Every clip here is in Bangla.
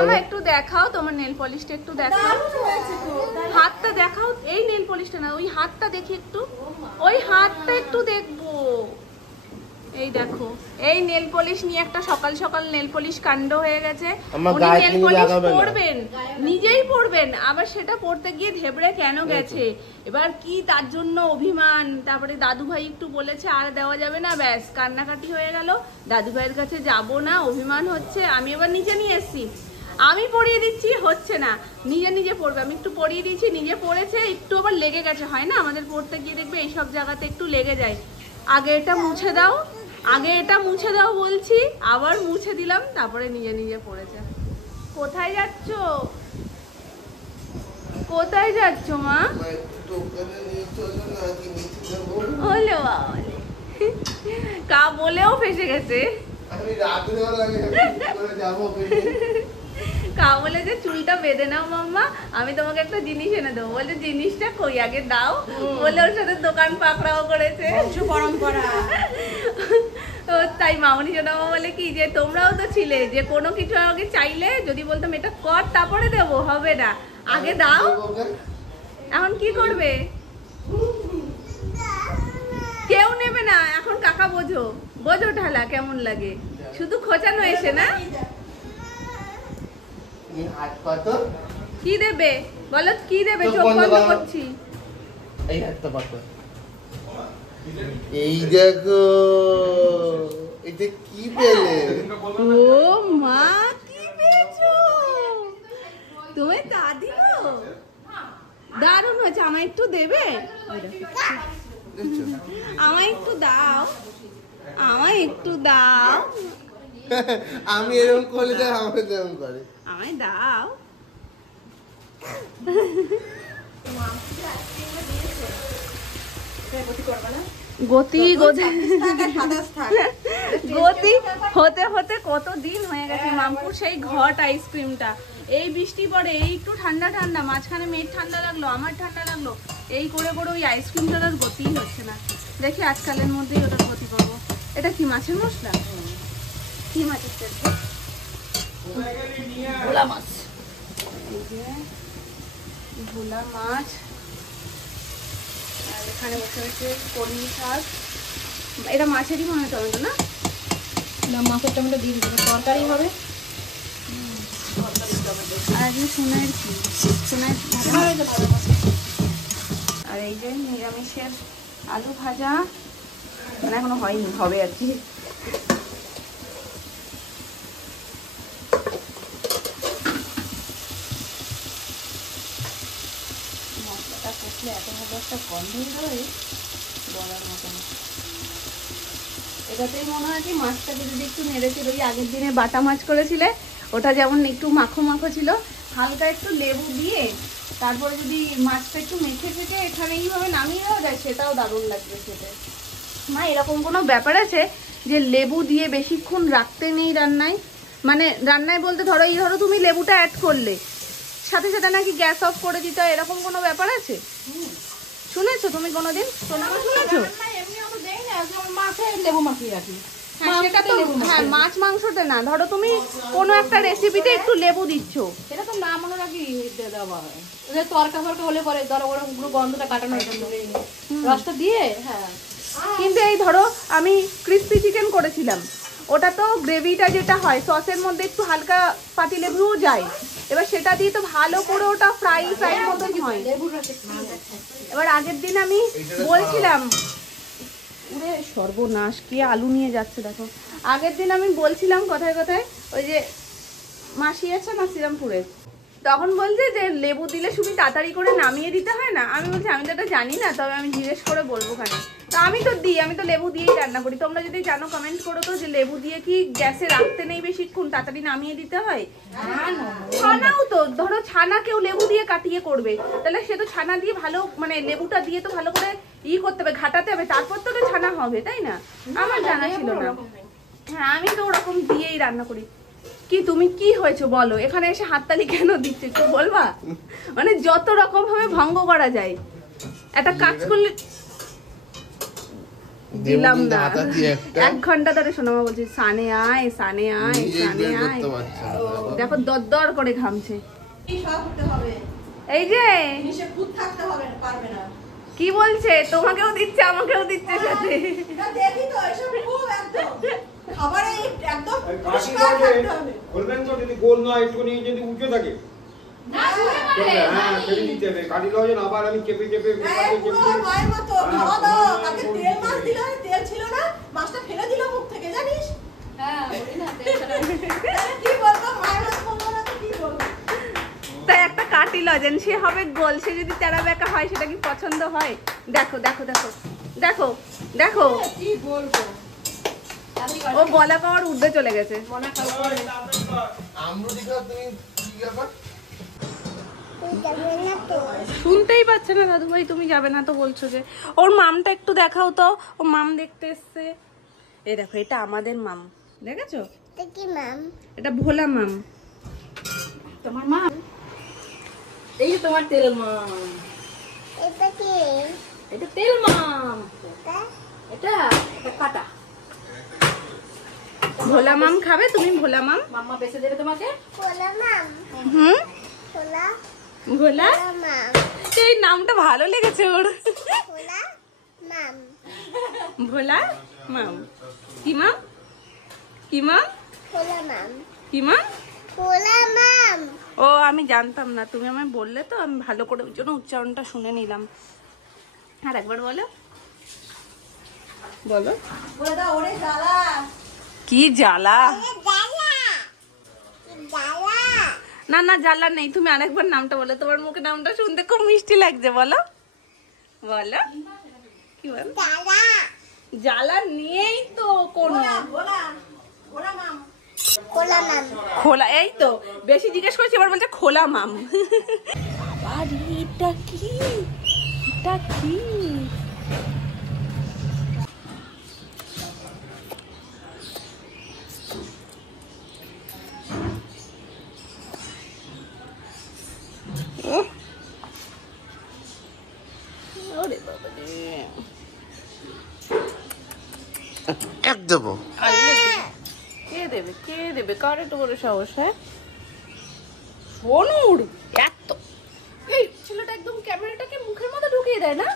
মামা একটু দেখাও তোমার নেল পলিশটা, একটু দেখাও হাতটা দেখাও। এই নেল পলিশটা না, ওই হাতটা দেখি একটু, ওই হাতটা একটু দেখবো। এই দেখো, এই নেল পলিশ নিয়ে একটা সকাল সকাল নেল পলিশ কাণ্ড হয়ে গেছে। উনি নেল পলিশ পরবেন, নিজেই পরবেন, আবার সেটা পরতে গিয়ে ধেবড়ে কেন গেছে, এবার কি তার জন্য অভিমান। তারপরে দাদু ভাই একটু বলেছে আর দেওয়া যাবে না, ব্যাস কান্নাকাটি হয়ে গেল। দাদু ভাইয়ের কাছে যাবো না, অভিমান হচ্ছে। আমি এবার নিচে নিয়ে এসছি, আমি পরিয়ে দিচ্ছি, হচ্ছে না, নিজে নিজে পড়বে। আমি একটু পরিয়ে দিয়েছি, নিজে পড়েছে, একটু আবার লেগে গেছে। হয় না আমাদের পড়তে গিয়ে দেখবে এইসব জায়গাতে একটু লেগে যায়। আগে এটা মুছে দাও, আগে এটা মুছে দাও বলছি, আবার মুছে দিলাম, তারপরে নিজে নিজে পড়েছে। কোথায় যাচ্ছ, কোথায় যাচ্ছ মা? হলো কা বলেও ফেসে গেছে। কা বলে যে চুলটা বেঁধে নাও মাম্মা, আমি তোমাকে একটা জিনিস এনে দেবো। বলে জিনিসটা কই, আগে দাও। বলে ওর সাথে দোকান পাকড়াও করেছে, পরম্পরা। তাই মামনি জোনামা বলে কি যে তোমরাও তো ছিলে, যে কোনো কিছু আগে চাইলে যদি বলতাম এটা কর তারপরে দেবো, হবে না, আগে দাও। এখন কি করবে, কেউ নেবে না এখন। কাকা বোঝো, বোঝো ঢালা কেমন লাগে, শুধু খোঁচানো এসে না। কি দেবে বলো, কি দেবে? চোখ বন্ধ করছি। এই হাতটা পাতো, এই দেখো এটা কি পেলে? ও মা, কি পেয়েছো তুমি? তা দিলো, দারুণ হয়েছে। আমায় একটু দেবে, আমায় একটু দাও, আমায় একটু দাও। আমি এরকম করলে তো আমাকে এরকম করে, আমায় দাও। গতি গতি গতি হতে হতে কত দিন হয়ে গেছে মামপুর সেই ঘট আইসক্রিমটা। এই বৃষ্টি পড়ে, এই একটু ঠান্ডা ঠান্ডা, মাঝখানে মেয়ের ঠান্ডা লাগলো, আমার ঠান্ডা লাগলো, এই করে করে ওই আইসক্রিমটার আর গতিই হচ্ছে না। দেখি আজকালের মধ্যেই ওটার গতি পাবো। এটা কি মাছের মশলা? কি মাছের তেল? ভোলা মাছ। এই যে ভোলা মাছ, আর এখানে বসে রয়েছে কলমি শাক। এটা মাছেরই মনে হয় টমেটো না? মাছের টমেটো দিয়ে দিতে তরকারি হবে। আর এই সোনার কি, সোনার। আর এই যে নিরামিষের আলু ভাজা, মানে এখনো হয়নি, হবে আর কি। মশলাটা কষলে এত ভালো একটা গন্ধ বেরোয় বলার মতো না। এটাতেই মনে হয় কি মাছটাকে যদি একটু নেড়েছিল, ওই আগের দিনে বাটা মাছ করেছিলে ওটা যেমন একটু মাখো মাখো ছিল, হালকা একটু লেবু দিয়ে তারপরে যদি মাছটা একটু মেখে থেকে এখানে এইভাবে নামিয়ে দেওয়া যায়, সেটাও দারুণ লাগবে খেতে। মা এরকম কোনো ব্যাপার আছে যে লেবু দিয়ে বেশিক্ষণ রাখতে নেই রান্নায়? মানে রান্নায় বলতে ধরো এই ধরো তুমি লেবুটা অ্যাড করলে, সাথে সাথে নাকি গ্যাস অফ করে দিতে হয়, এরকম কোনো ব্যাপার আছে? শুনেছো তুমি কোনোদিন? শুনেছো? লেবু মাখিয়ে রাখি। হ্যাঁ, মাছ মাংসতে না, ধরো তুমি কোনো একটা রেসিপিতে একটু লেবু দিচ্ছ, এটা তো না মনে রাখি দেওয়া হয়। তরকা ফরকা হলে পরে ধরো ওরকম পুরো গন্ধটা কাটানোর জন্য রসটা দিয়ে। হ্যাঁ, কিন্তু এই ধরো আমি ক্রিস্পি চিকেন করেছিলাম, ওটা তো গ্রেভিটা যেটা হয় সসের মধ্যে একটু হালকা পাতিলেবুও যায়, এবার সেটা দিয়ে তো ভালো করে ওটা ফ্রাই মতন হয়। এবার আগের দিন আমি বলছিলাম, ওরে সর্বনাশ, কি আলু নিয়ে যাচ্ছে দেখো। আগের দিন আমি বলছিলাম কথায় কথায়, ওই যে মাসি আছে না শ্রীরামপুরের, তখন বলছে যে লেবু দিলে শুধু তাড়াতাড়ি করে নামিয়ে দিতে হয় না। আমি বলছি আমি তো এটা জানি না, তবে আমি জিজ্ঞেস করে বলবো খানে। তো আমি তো দিই, আমি তো লেবু দিয়েই রান্না করি। তোমরা যদি জানো কমেন্ট করো তো, যে লেবু দিয়ে কি গ্যাসে রাখতে নেই বেশিক্ষণ, তাড়াতাড়ি নামিয়ে দিতে হয়। ছানাও তো ধরো, ছানা কেউ লেবু দিয়ে কাটিয়ে করবে, তাহলে সে তো ছানা দিয়ে ভালো, মানে লেবুটা দিয়ে তো ভালো করে করতে হবে, ঘাটাতে হবে, তারপর তো ছানা হবে, তাই না? আমার জানা ছিল না। হ্যাঁ, আমি তো ওরকম দিয়েই রান্না করি। কি তুমি কি হয়েছে বলো, এখানে এসে হাততালি কেন দিচ্ছে একটু বলবা? মানে যত রকম ভাবে ভঙ্গ করা যায়, একটা কাজ করলে দিলাম যেমন না। হাতা দিয়ে একটা 1 ঘন্টা ধরে সোনামা বলছে সানে আয় সানে আয় নিজেই সানে বের আয়। করতে পারছে না, দেখো। দেখো দরদর করে ঘামছে। সব হতে হবে, এই যে জিনিসে খুদ থাকতে হবে, পারবে না। কি বলছে, তোমাকেও দিচ্ছে আমাকেও দিচ্ছে সাথে। না দেখি তো এসব খুব একদম খাবারে একদম কাঠি পরিষ্কার থাকতে হবে। বলবেন তো যদি গোল নয় একটু নিয়ে যদি উঁচু থাকে না ঘুরে মারে, হ্যাঁ ছেড়ে দিতে হবে কাঠি লজেন আবার আমি চেপে চেপে এই পুরো মায়ের মতো খাওয়া দাও। কালকে তেল মাছ দিল, তেল ছিল না, মাছটা ফেলে দিল মুখ থেকে, জানিস? হ্যাঁ বলি না তেল ছাড়া কি বলবো, মায়ের মতো বলবো না তো কি বলবো। তাই একটা কাটি লজেন, সে হবে গোল, সে যদি তেরা বেঁকা হয় সেটা কি পছন্দ হয়? দেখো দেখো দেখো দেখো দেখো, কি বলবো, ও গলা পাওয়ার ঊর্ধ্বে চলে গেছে। মনে করো আমরুদি খাও তুমি, কি ব্যাপার? শুনতেই পাচ্ছে না দাদু ভাই, তুমি যাবে না তো বলছো যে। ওর মামটা একটু দেখাও তো, ও মাম দেখতে এসছে। এই দেখো, এটা আমাদের মাম, দেখেছো? এটা ভোলা মাম। তোমার মা, এই যে তোমার তেল মাম, এটা তেল মাম, এটা এটা কাটা। ভোলা মাম খাবে তুমি? ভোলা মাম? মাম্মা বেঁচে দেবে তোমাকে। হুম, ভোলা, এই নামটা ভালো লেগেছে ওর। ভোলা মাম, কি মাম? কি মাম? কি মাম? ও আমি জানতাম না, তুমি আমায় বললে তো, আমি ভালো করে ওই জন্য উচ্চারণটা শুনে নিলাম। আর একবার বলো, বলো। বলে দাও, ওরে জ্বালা। কি জ্বালা? না না জ্বালা নেই, তুমি আরেকবার নামটা বলো, তোমার মুখে নামটা শুনতে খুব মিষ্টি লাগছে, বলো বলো। কি বলো? জ্বালা নেই তো কোনো। ভোলা, ভোলা মাম। খোলা, এই তো বেশি জিজ্ঞেস করেছি, এবার বলছে খোলা মাম। আবার এটা কি, এটা কি? ওরে বাবা রে, এক দেবো। কে দেবে, কে দেবে, কার এত বড় সাহস? হ্যাঁ সোনুর এত, এই ছেলেটা একদম ক্যামেরাটাকে মুখের মধ্যে ঢুকিয়ে দেয় না।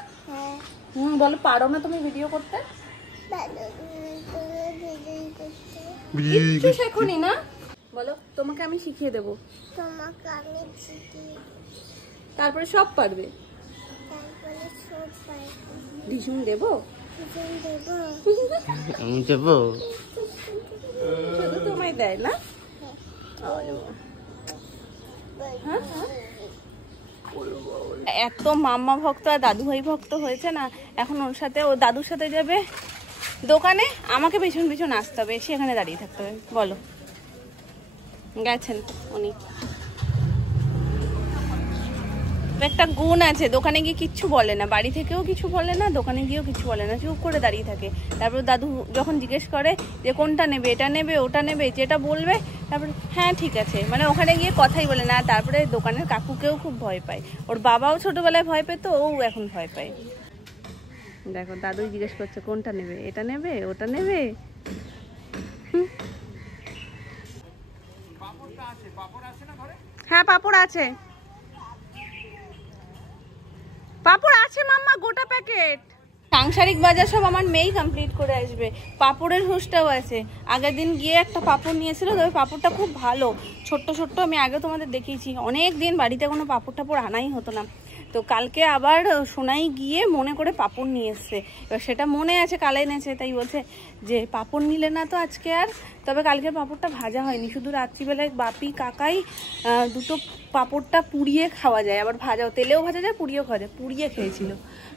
বলো, পারো না তুমি ভিডিও করতে? কিচ্ছু শেখোনি না? বলো, তোমাকে আমি শিখিয়ে দেবো, তারপরে সব পারবে। ঢিসুম দেবো, আমি দেবো। শুধু তোমায় দেয় না? এত মাম্মা ভক্ত আর দাদু ভাই ভক্ত হয়েছে না, এখন ওর সাথে, ও দাদুর সাথে যাবে দোকানে, আমাকে পেছন পেছন আসতে হবে, সেখানে দাঁড়িয়ে থাকতে হবে। বলো, গেছেন উনি। একটা গুণ আছে, দোকানে গিয়ে কিচ্ছু বলে না, বাড়ি থেকেও কিছু বলে না, দোকানে গিয়েও কিছু বলে না, চুপ করে দাঁড়িয়ে থাকে। তারপর দাদু যখন জিজ্ঞেস করে যে কোনটা নেবে, এটা নেবে ওটা নেবে, যেটা বলবে তারপরে হ্যাঁ ঠিক আছে, মানে ওখানে গিয়ে কথাই বলে না। তারপরে দোকানের কাকুকেও খুব ভয় পায়, ওর বাবাও ছোটবেলায় ভয় পেত, ও এখন ভয় পায়। দেখো দাদুই জিজ্ঞেস করছে কোনটা নেবে, এটা নেবে ওটা নেবে। হ্যাঁ পাপড় আছে, পাপড় আছে মাম্মা, গোটা প্যাকেট। সাংসারিক বাজার সব আমার মেয়েই কমপ্লিট করে আসবে। পাপড়ের হুঁশটাও আছে, আগের দিন গিয়ে একটা পাপড় নিয়েছিল, তবে পাপড়টা খুব ভালো, ছোট্ট ছোট্ট, আমি আগে তোমাদের দেখিয়েছি। অনেক দিন বাড়িতে কোনো পাপড় টাপড় আনাই হতো না, তো কালকে আবার সোনাই গিয়ে মনে করে পাপড় নিয়ে এসছে। এবার সেটা মনে আছে কালে এনেছে, তাই বলছে যে পাপড় নিলে না তো আজকে আর। তবে কালকের পাপড়টা ভাজা হয়নি, শুধু রাত্রিবেলায় বাপি কাকাই দুটো পাপড়টা পুড়িয়ে খাওয়া যায়, আবার ভাজাও, তেলেও ভাজা যায়, পুড়িয়েও খাওয়া যায়, পুড়িয়ে খেয়েছিল।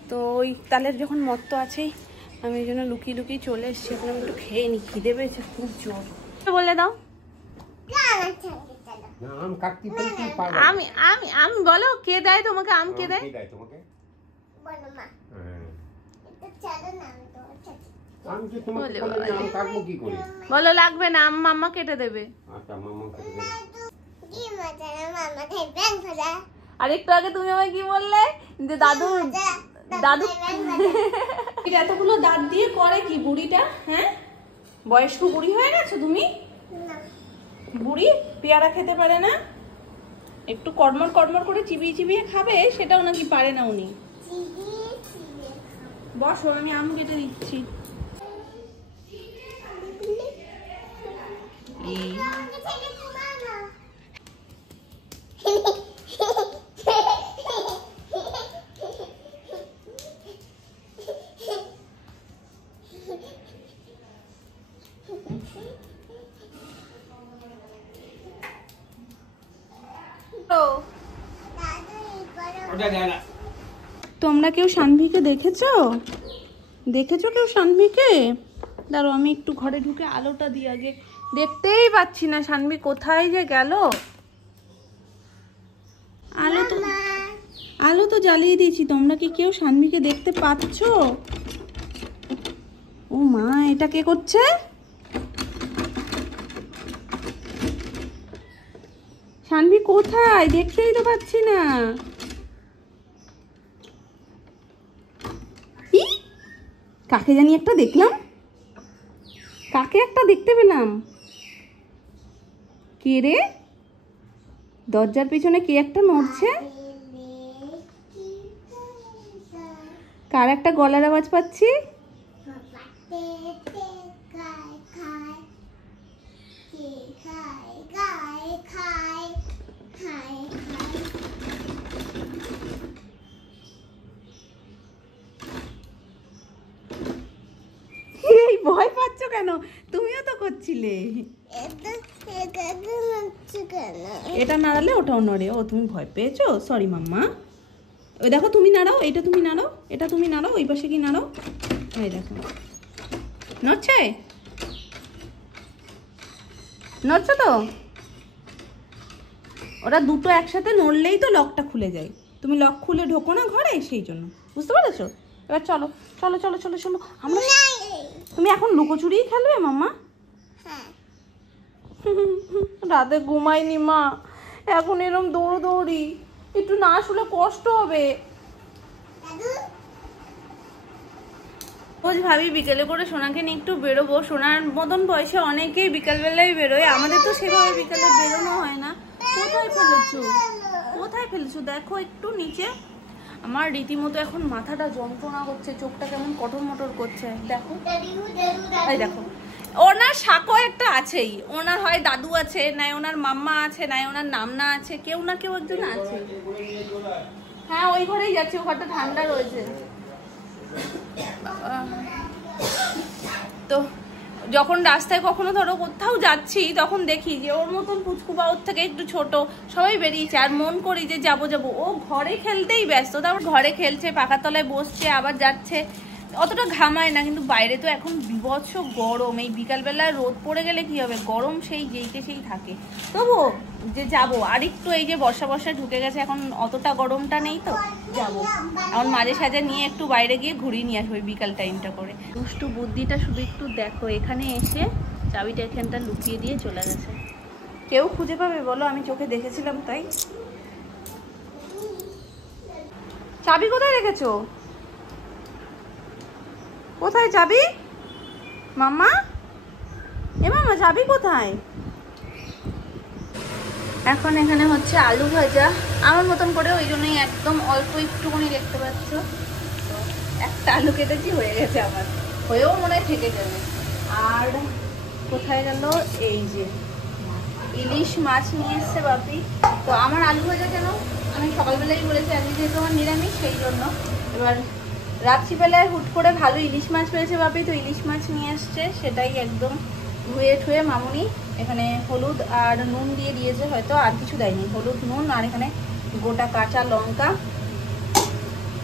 তো ওই তালের যখন মত তো আছেই, আমি এই জন্য লুকিয়ে লুকিয়ে চলে এসেছি। এখন আমি একটু খেয়ে নি, খিদে পেয়েছে খুব জোর। বলে দাও, আম কাটতে পেরেছি পারবে আমি আমি আমি বলো, কে দেয় তোমাকে আম, কে দেয়? কে দেয় তোমাকে? আমি কি তোমাকে বলে আম কাটবো কি করে? বলো লাগবে না, আম মাম্মা কেটে দেবে। আচ্ছা মামা কেটে দেবে। আর একটু আগে তুমি আমায় কি বললে যে দাদু, দাদু এতগুলো দাঁত দিয়ে করে কি বুড়িটা? হ্যাঁ, বয়স্ক বুড়ি হয়ে গেছো তুমি? বুড়ি পেয়ারা খেতে পারে না, একটু কর্মর কর্মর করে চিবিয়ে চিবিয়ে খাবে, সেটাও নাকি পারে না উনি। বসো, আমি আম কেটে দিচ্ছি। তোমরা কেউ সানভিকে দেখেছো? দেখেছো কেউ সানভিকে? দাঁড়ো, আমি একটু ঘরে ঢুকে আলোটা দিই আগে, দেখতেই পাচ্ছি না সানভি কোথায় যে গেল। আলো তো জ্বালিয়ে দিয়েছি, তোমরা কি কেউ সানভিকে দেখতে পাচ্ছো? ও মা, এটা কে করছে? সানভি কোথায়? দেখতেই তো পাচ্ছি না। কাকে জানি একটা দেখলাম, কাকে একটা দেখতে পেলাম। কে রে? দরজার পিছনে কে একটা নড়ছে, কার একটা গলার আওয়াজ পাচ্ছি। ভয় পাচ্ছ কেন? তুমিও তো করছিলে। এটা নাড়ালে ওটাও নড়ে। ও, তুমি ভয় পেয়েছো? সরি মাম্মা। ওই দেখো, তুমি নাড়াও, এটা তুমি নাড়াও, এটা তুমি নাড়াও, ওই পাশে কি নাড়াও। এই দেখো, নড়ছে, নড়ছে তো। ওরা দুটো একসাথে নড়লেই তো লকটা খুলে যায়। তুমি লক খুলে ঢোকো না ঘরে, সেই জন্য। বুঝতে পেরেছো? এবার চলো চলো চলো চলো চলো আমরা। তুমি এখন লুকোচুরিই খেলবে মাম্মা? রাতে ঘুমাইনি মা, এখন এরম দৌড়ি, একটু না শুলে কষ্ট হবে। রোজ ভাবি বিকেলে করে সোনাকে নিয়ে একটু বেরোবো। সোনার মতন বয়সে অনেকেই বিকালবেলায় বেরোয়, আমাদের তো সেভাবে বিকালে বেরোনো হয় না। কোথায় ফেলেছো? কোথায় ফেলেছো? দেখো একটু নিচে। আমার রীতিমতো এখন মাথাটা যন্ত্রণা করছে, চোখটা কেমন কটর মটর করছে। দেখো, এই দেখো, ওনার সাকো একটা আছেই। ওনার হয় দাদু আছে, নাই ওনার মাম্মা আছে, নাই ওনার নামনা আছে, কেউ না কেউ একজন আছে। হ্যাঁ, ওই ঘরেই যাচ্ছে, ওখানটা ঠান্ডা রয়েছে। তো যখন রাস্তায় কখনো ধরো কোথাও যাচ্ছি, তখন দেখি যে ওর মতন পুচকুবা ওর থেকে একটু ছোট সবাই বেরিয়েছে, আর মন করি যে যাবো যাবো। ও ঘরে খেলতেই ব্যস্ত, তারপর ঘরে খেলছে, পাখার তলায় বসছে, আবার যাচ্ছে, অতটা ঘামায় না। কিন্তু বাইরে তো এখন বিভৎস গরম, এই বিকালবেলায় রোদ পড়ে গেলে কি হবে, গরম সেই যেইকে সেই থাকে। তবু যে যাবো, আর একটু এই যে বর্ষা ঢুকে গেছে, এখন অতটা গরমটা নেই, তো যাবো এখন মাঝে সাঝে নিয়ে একটু বাইরে গিয়ে ঘুরিয়ে নিয়ে আসবো বিকাল টাইমটা করে। দুষ্টু বুদ্ধিটা শুধু একটু দেখো, এখানে এসে চাবিটা এখানটা লুকিয়ে দিয়ে চলে গেছে। কেউ খুঁজে পাবে বলো? আমি চোখে দেখেছিলাম তাই। চাবি কোথায় রেখেছো? কোথায় চাবি মাম্মা? এ মাম্মা, চাবি কোথায়? এখন এখানে হচ্ছে আলু ভাজা আমার মতন করে, ওই জন্যই একদম অল্প একটুখানি দেখতে পাচ্ছ। একটা আলু কেটেছি, হয়ে গেছে আমার, হয়েও মনে হয় থেকে যাবে। আর কোথায় গেল? এই যে ইলিশ মাছ নিয়ে এসছে বাপি। তো আমার আলু ভাজা কেন, আমি সকালবেলাই বলেছি আজকে যেহেতু আমার নিরামিষ, সেই জন্য। এবার রাত্রিবেলায় হুট করে ভালো ইলিশ মাছ পেয়েছে বাপি, তো ইলিশ মাছ নিয়ে এসছে, সেটাই একদম ধুয়ে ঠুয়ে মামুনি এখানে হলুদ আর নুন দিয়ে দিয়েছে, হয়তো আর কিছু দেয়নি, হলুদ নুন আর এখানে গোটা কাঁচা লঙ্কা।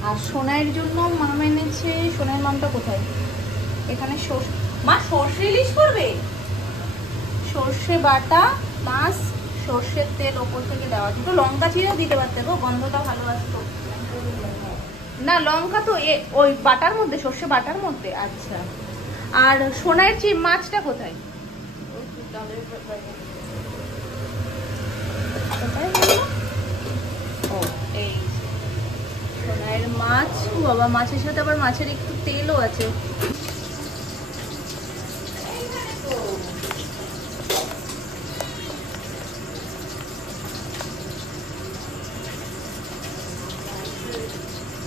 আর সোনাইয়ের জন্য মাম এনেছে, সোনাইয়ের মামটা কোথায়? এখানে মা সর্ষে ইলিশ করবে, সর্ষে বাটা প্লাস সর্ষের তেল ওপর থেকে দেওয়া, দুটো লঙ্কা ছিঁড়েও দিতে পারতে গো, গন্ধটা ভালো আসতো না। লঙ্কা তো ওই বাটার মধ্যে, সর্ষে বাটার মধ্যে। আচ্ছা, আর সোনাইয়ের মাছটা কোথায়? ও, এই সোনাইয়ের মাছ বাবা, মাছের সাথে আবার মাছের একটু তেলও আছে।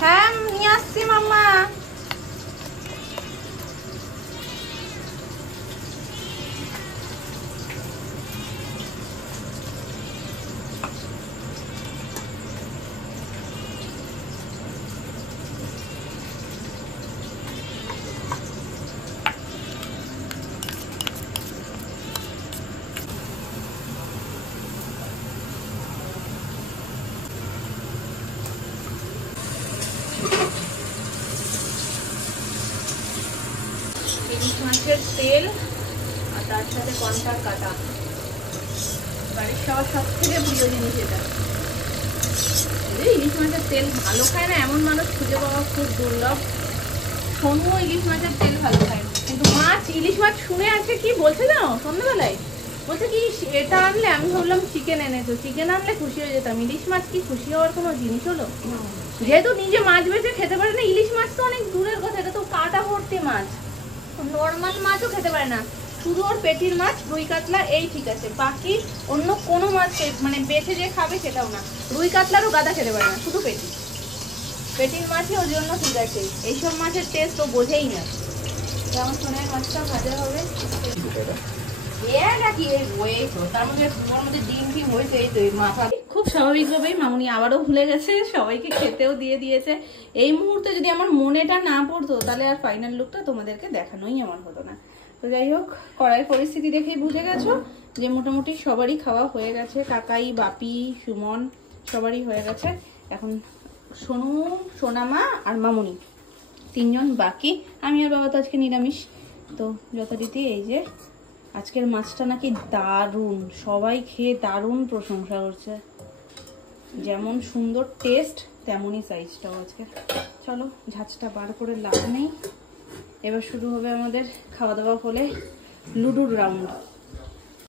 হ্যাঁ নিয়ে আসছি মাম্মা। ইলিশ মাছের তেল আর তার সাথে কর্নফ্লাওয়ার কাটা, বাড়ির সবার সব থেকে প্রিয় জিনিস এটা। ইলিশ মাছের তেল ভালো খায় না এমন মানুষ খুঁজে পাওয়া খুব দুর্লভ। সোনু ইলিশ মাছের তেল ভালো খায় না, কিন্তু মাছ, ইলিশ মাছ শুনে আছে কি বলছে জানো সন্ধ্যাবেলায়, বলছে কি এটা আনলে, আমি ভাবলাম চিকেন এনেছো, চিকেন আনলে খুশি হয়ে যেতাম, ইলিশ মাছ কি খুশি হওয়ার কোনো জিনিস হলো? যেহেতু নিজে মাছ বেছে খেতে পারে না, ইলিশ মাছ তো অনেক দূরের কথা, এটা তো কাটা ভর্তি মাছ, নর্মাল মাছও খেতে পারে না, শুধু ওর পেটির মাছ রুই কাতলা এই ঠিক আছে, বাকি অন্য কোনো মাছ মানে বেছে যে খাবে সেটাও না। রুই কাতলারও গাদা খেতে পারে না, শুধু পেটির মাছই ওর জন্য ঠিক আছে, এইসব মাছের টেস্ট ও বোঝেই না। যেমন সোনার মাছটা ভাজা হবে, খুব স্বাভাবিকভাবেই মামুনি আবারও ভুলে গেছে, সবাইকে খেতেও দিয়ে দিয়েছে। এই মুহূর্তে যদি আমার মনেটা না পড়তো তাহলে আর ফাইনাল লুকটা তোমাদেরকে দেখানোই আমার হতো না। তো যাই হোক, কড়াইয়ের পরিস্থিতি দেখেই বুঝে গেছো যে মোটামুটি সবারই খাওয়া হয়ে গেছে, কাকাই, বাপি, সুমন সবারই হয়ে গেছে। এখন সোনু, সোনামা আর মামুনি তিনজন বাকি, আমি আর বাবা তো আজকে নিরামিষ। তো যথারীতি এই যে আজকের মাছটা নাকি দারুণ, সবাই খেয়ে দারুণ প্রশংসা করছে, যেমন সুন্দর টেস্ট তেমনই সাইজটাও আজকে। চলো ঝাঁচটা বার করে লাভ নেই, এবার শুরু হবে আমাদের খাওয়া দাওয়া, হলে লুডোর রাউন্ড।